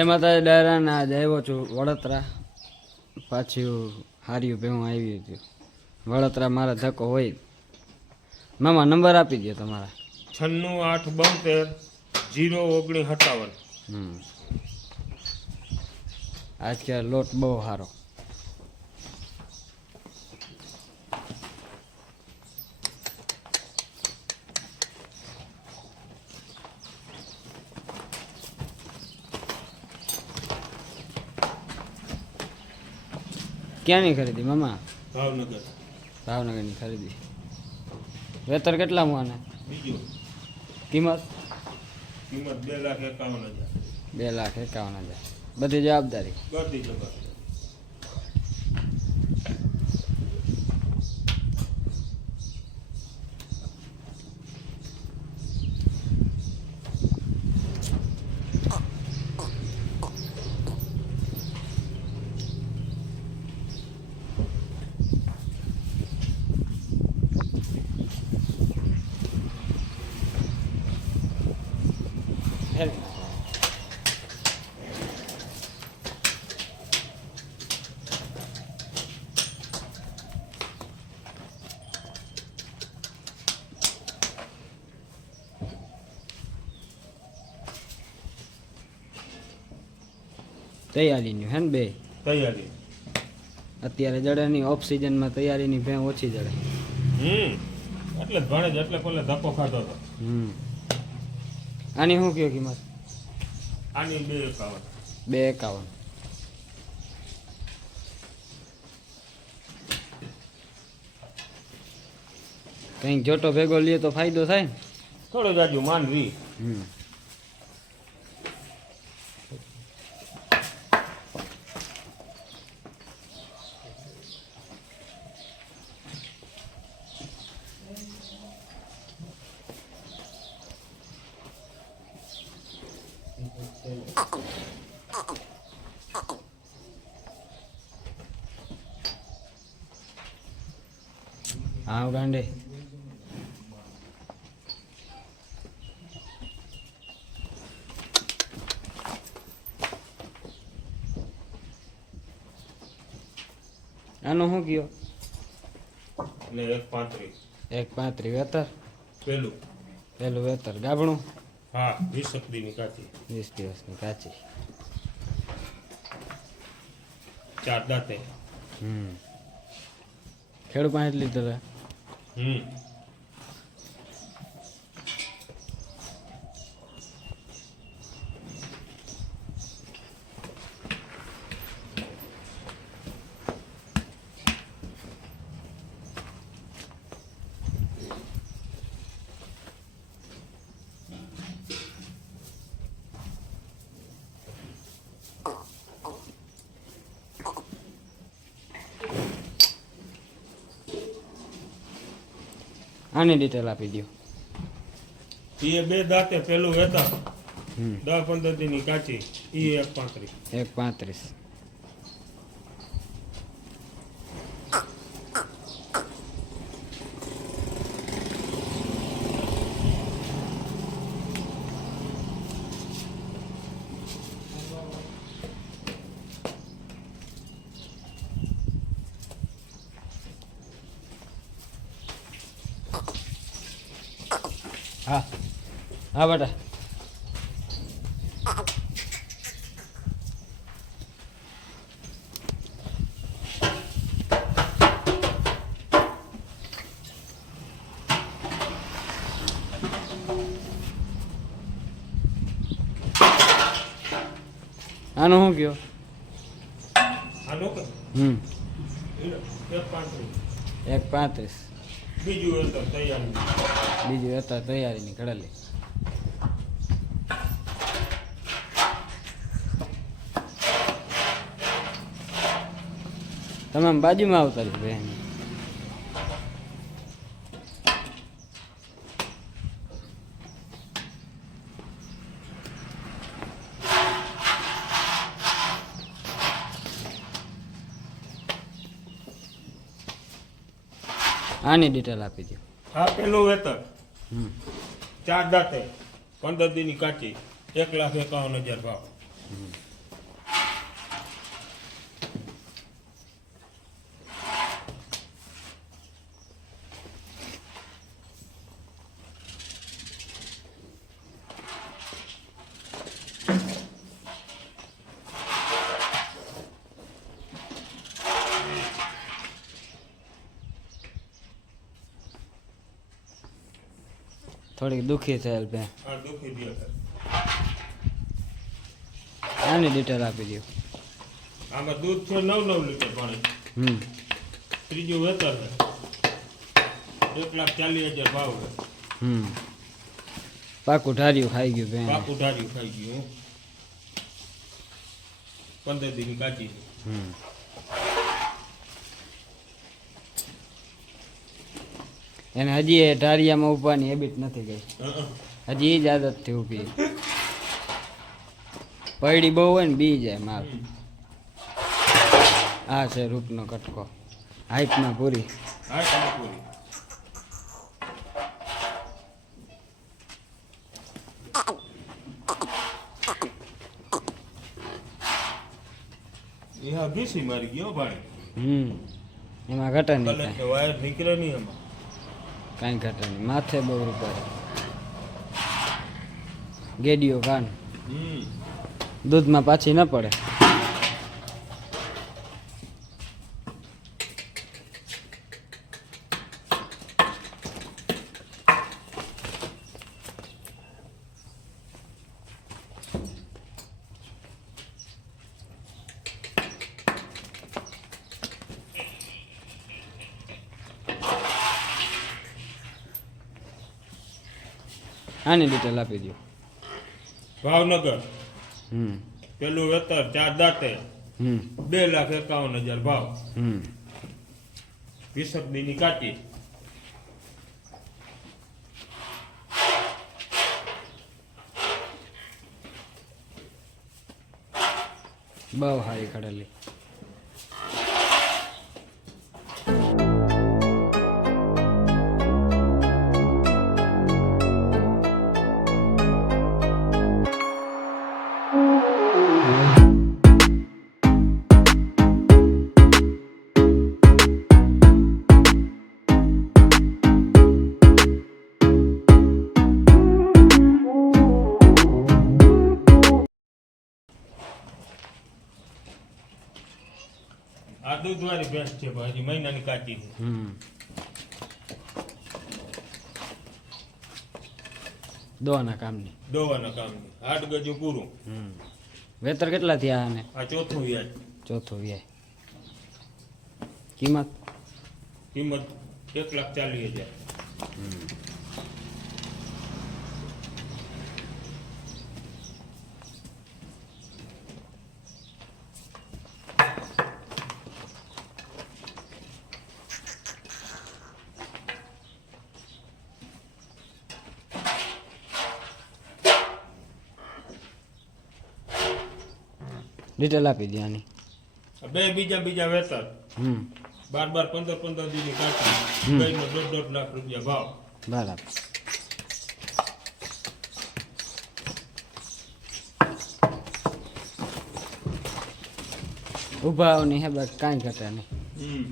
એમાં તો ડાયરાને આજ આવ્યો છું વડોદરા. પાછું હાર્યું ભેવું આવી હતું વડોદરા. મારા ધક્કો હોય. મામા નંબર આપી દો તમારા. 9682301957. આજ કે લોટ બહુ સારો. ક્યાંની ખરીદી મામા? ભાવનગર. ભાવનગરની ખરીદી. વેતર કેટલા આને? બીજું કિંમત? કિંમત 2,51,000. 2,51,000. બધી જવાબદારી? બધી જવાબદારી. તૈયારીની હે ને બે તૈયારી અત્યારે જડેની ઓફ સિઝનમાં તૈયારીની ભેં ઓછી જડે. એટલે જ ભણે જ એટલે કોલે ધક્કો ખાતો હતો. આની શું કયો કિંમત? આની 2,51. 2,51. કંઈક જોટો ભેગો લે તો ફાયદો થાય ને. થોડો જાજુ માનવી. હા ગાંડે આનો શું કયો? ને 1,35. 1,35 વેતર. પેલું વેતર ગાભણું. હા 20 દીની કાચી. 20 દિવસની કાચી. 4 દાંતે. ખેડૂ 5 લીટર. આની ડિટેલ આપી દો. એ 2 દાંતે પેલું વેતર 10-15 દીની કાચી. એ 1,35. 1,35. હા હા બેટા. આનો શું કયો? આનો કે 1,35. બીજું વેતર તૈયારી. બીજું વેતર તૈયારીની ઘડેલી. તમે બાજુમાં આવતા છો બેન. આની ડિટેલ આપી દો. હા પેલું વેતર 4 દાંતે 15 દીની કાચી 1,51,000 ભાવ. થોડીક દુઃખી થયેલ બેન. આ દુખી દે આની ડિટેલ આપી દો. આમાં દૂધ છે 9 લીટર પાણી. ત્રીજું વેતર છે 1,40,000 ભાવ છે. પાકું ઢાર્યું ખાઈ ગયું બેન. પાકું ઢાર્યું ખાઈ ગયું 15 દી કાચી. એને હજી એ ઢારિયામાં ઉભવાની હેબિટ નથી ગઈ. હજી જ આદતથી ઊભી. પૈડી બહુ હોય ને બી જાય માલ. આ છે રૂપનો કટકો. હાઈટમાં પૂરી. પૂરી એ હા ઘીસી મારી ગયો ભાઈ. એમાં ઘટે નહીં કલર કે વાયર નીકળે નહીં એમાં. કાંઈ ઘટે નહીં. માથે બહુ રૂપાય. ગેડીઓ કાન દૂધમાં પાછી ન પડે. આની ડિટેલ આપી દો. ભાવનગર પેલું વેતર 4 દાંતે 2,51,000 ભાવ. 20 દીની કાચી. બહુ સારી કરેલી. આ દૂધવાળી ભેંસ છે ભાઈ, મહિનાની કાચી છે. દોવાના કામની. દોવાના કામની 8 ગજુ પૂરું. વેતર કેટલા થયા આને? આ ચોથું વ્યાજ. ચોથું વ્યાજ. કિંમત? કિંમત 1,40,000. ડિટેલ આપી દે આની. બે બીજા વેતર 12, 15 દીની કાચી. કઈનો 1.5 લાખ રૂપિયા ભાવ. બરાબર. ઉભાઓની હે બસ કાંઈ ઘટે નહીં.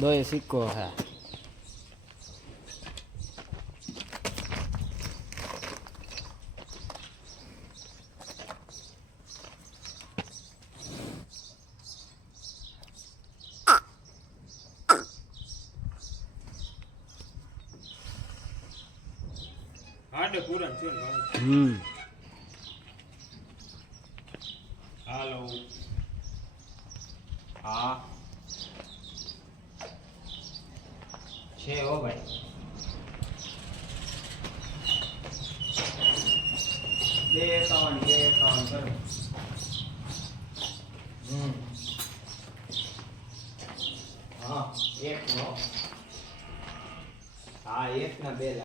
દોય સિક્કો હા. આડે પૂરા છે ને. હાલો. હા છે હો ભાઈ. બે એકાવન કરો. હા 1 નો. હા 1 ના 2 લાખ.